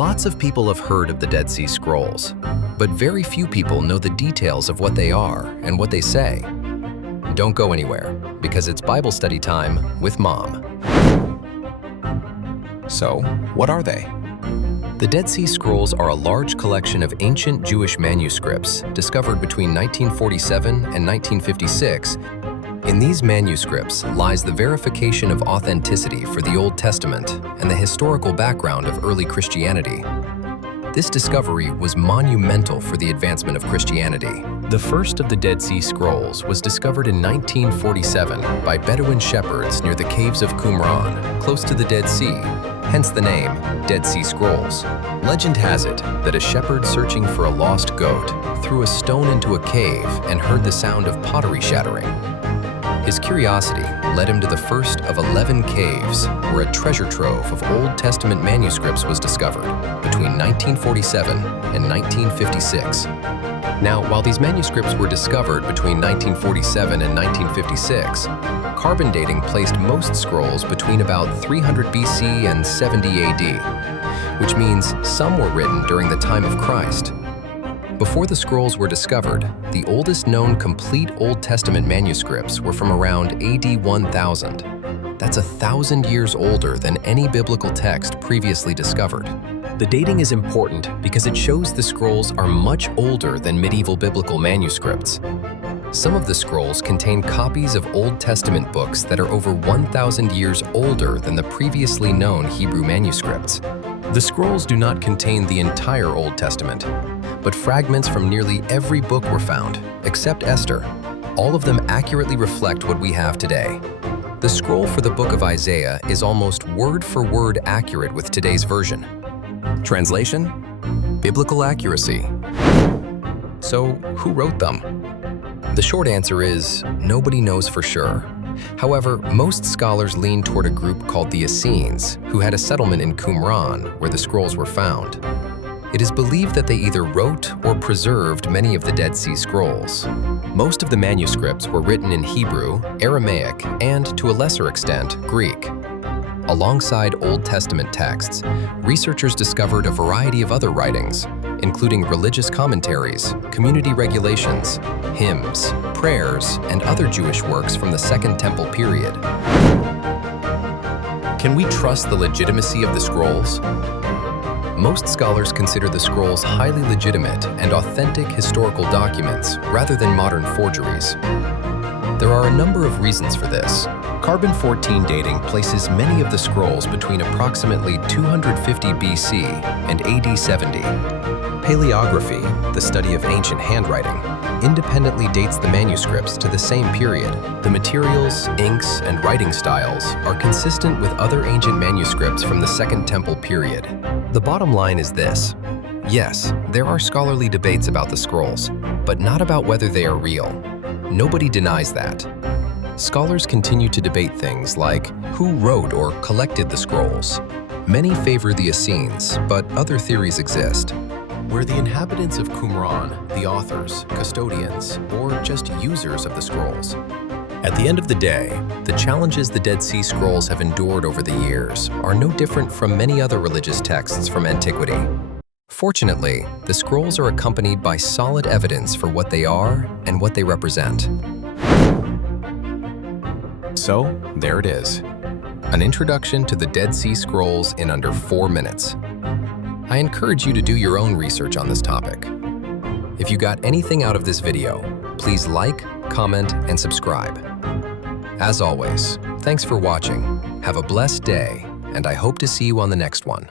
Lots of people have heard of the Dead Sea Scrolls, but very few people know the details of what they are and what they say. Don't go anywhere, because it's Bible study time with Mom. So, what are they? The Dead Sea Scrolls are a large collection of ancient Jewish manuscripts discovered between 1947 and 1956. In these manuscripts lies the verification of authenticity for the Old Testament and the historical background of early Christianity. This discovery was monumental for the advancement of Christianity. The first of the Dead Sea Scrolls was discovered in 1947 by Bedouin shepherds near the caves of Qumran, close to the Dead Sea, hence the name Dead Sea Scrolls. Legend has it that a shepherd searching for a lost goat threw a stone into a cave and heard the sound of pottery shattering. His curiosity led him to the first of 11 caves where a treasure trove of Old Testament manuscripts was discovered between 1947 and 1956. Now, while these manuscripts were discovered between 1947 and 1956, carbon dating placed most scrolls between about 300 BC and 70 AD, which means some were written during the time of Christ. Before the scrolls were discovered, the oldest known complete Old Testament manuscripts were from around AD 1000. That's 1,000 years older than any biblical text previously discovered. The dating is important because it shows the scrolls are much older than medieval biblical manuscripts. Some of the scrolls contain copies of Old Testament books that are over 1,000 years older than the previously known Hebrew manuscripts. The scrolls do not contain the entire Old Testament, but fragments from nearly every book were found, except Esther. All of them accurately reflect what we have today. The scroll for the book of Isaiah is almost word for word accurate with today's version. Translation? Biblical accuracy. So, who wrote them? The short answer is, nobody knows for sure. However, most scholars lean toward a group called the Essenes, who had a settlement in Qumran, where the scrolls were found. It is believed that they either wrote or preserved many of the Dead Sea Scrolls. Most of the manuscripts were written in Hebrew, Aramaic, and, to a lesser extent, Greek. Alongside Old Testament texts, researchers discovered a variety of other writings, including religious commentaries, community regulations, hymns, prayers, and other Jewish works from the Second Temple period. Can we trust the legitimacy of the scrolls? Most scholars consider the scrolls highly legitimate and authentic historical documents rather than modern forgeries. There are a number of reasons for this. Carbon-14 dating places many of the scrolls between approximately 250 BC and AD 70. Paleography, the study of ancient handwriting, independently dates the manuscripts to the same period. The materials, inks, and writing styles are consistent with other ancient manuscripts from the Second Temple period. The bottom line is this. Yes, there are scholarly debates about the scrolls, but not about whether they are real. Nobody denies that. Scholars continue to debate things like who wrote or collected the scrolls. Many favor the Essenes, but other theories exist. Were the inhabitants of Qumran the authors, custodians, or just users of the scrolls? At the end of the day, the challenges the Dead Sea Scrolls have endured over the years are no different from many other religious texts from antiquity. Fortunately, the scrolls are accompanied by solid evidence for what they are and what they represent. So, there it is. An introduction to the Dead Sea Scrolls in under 4 minutes. I encourage you to do your own research on this topic. If you got anything out of this video, please like, comment, and subscribe. As always, thanks for watching, have a blessed day, and I hope to see you on the next one.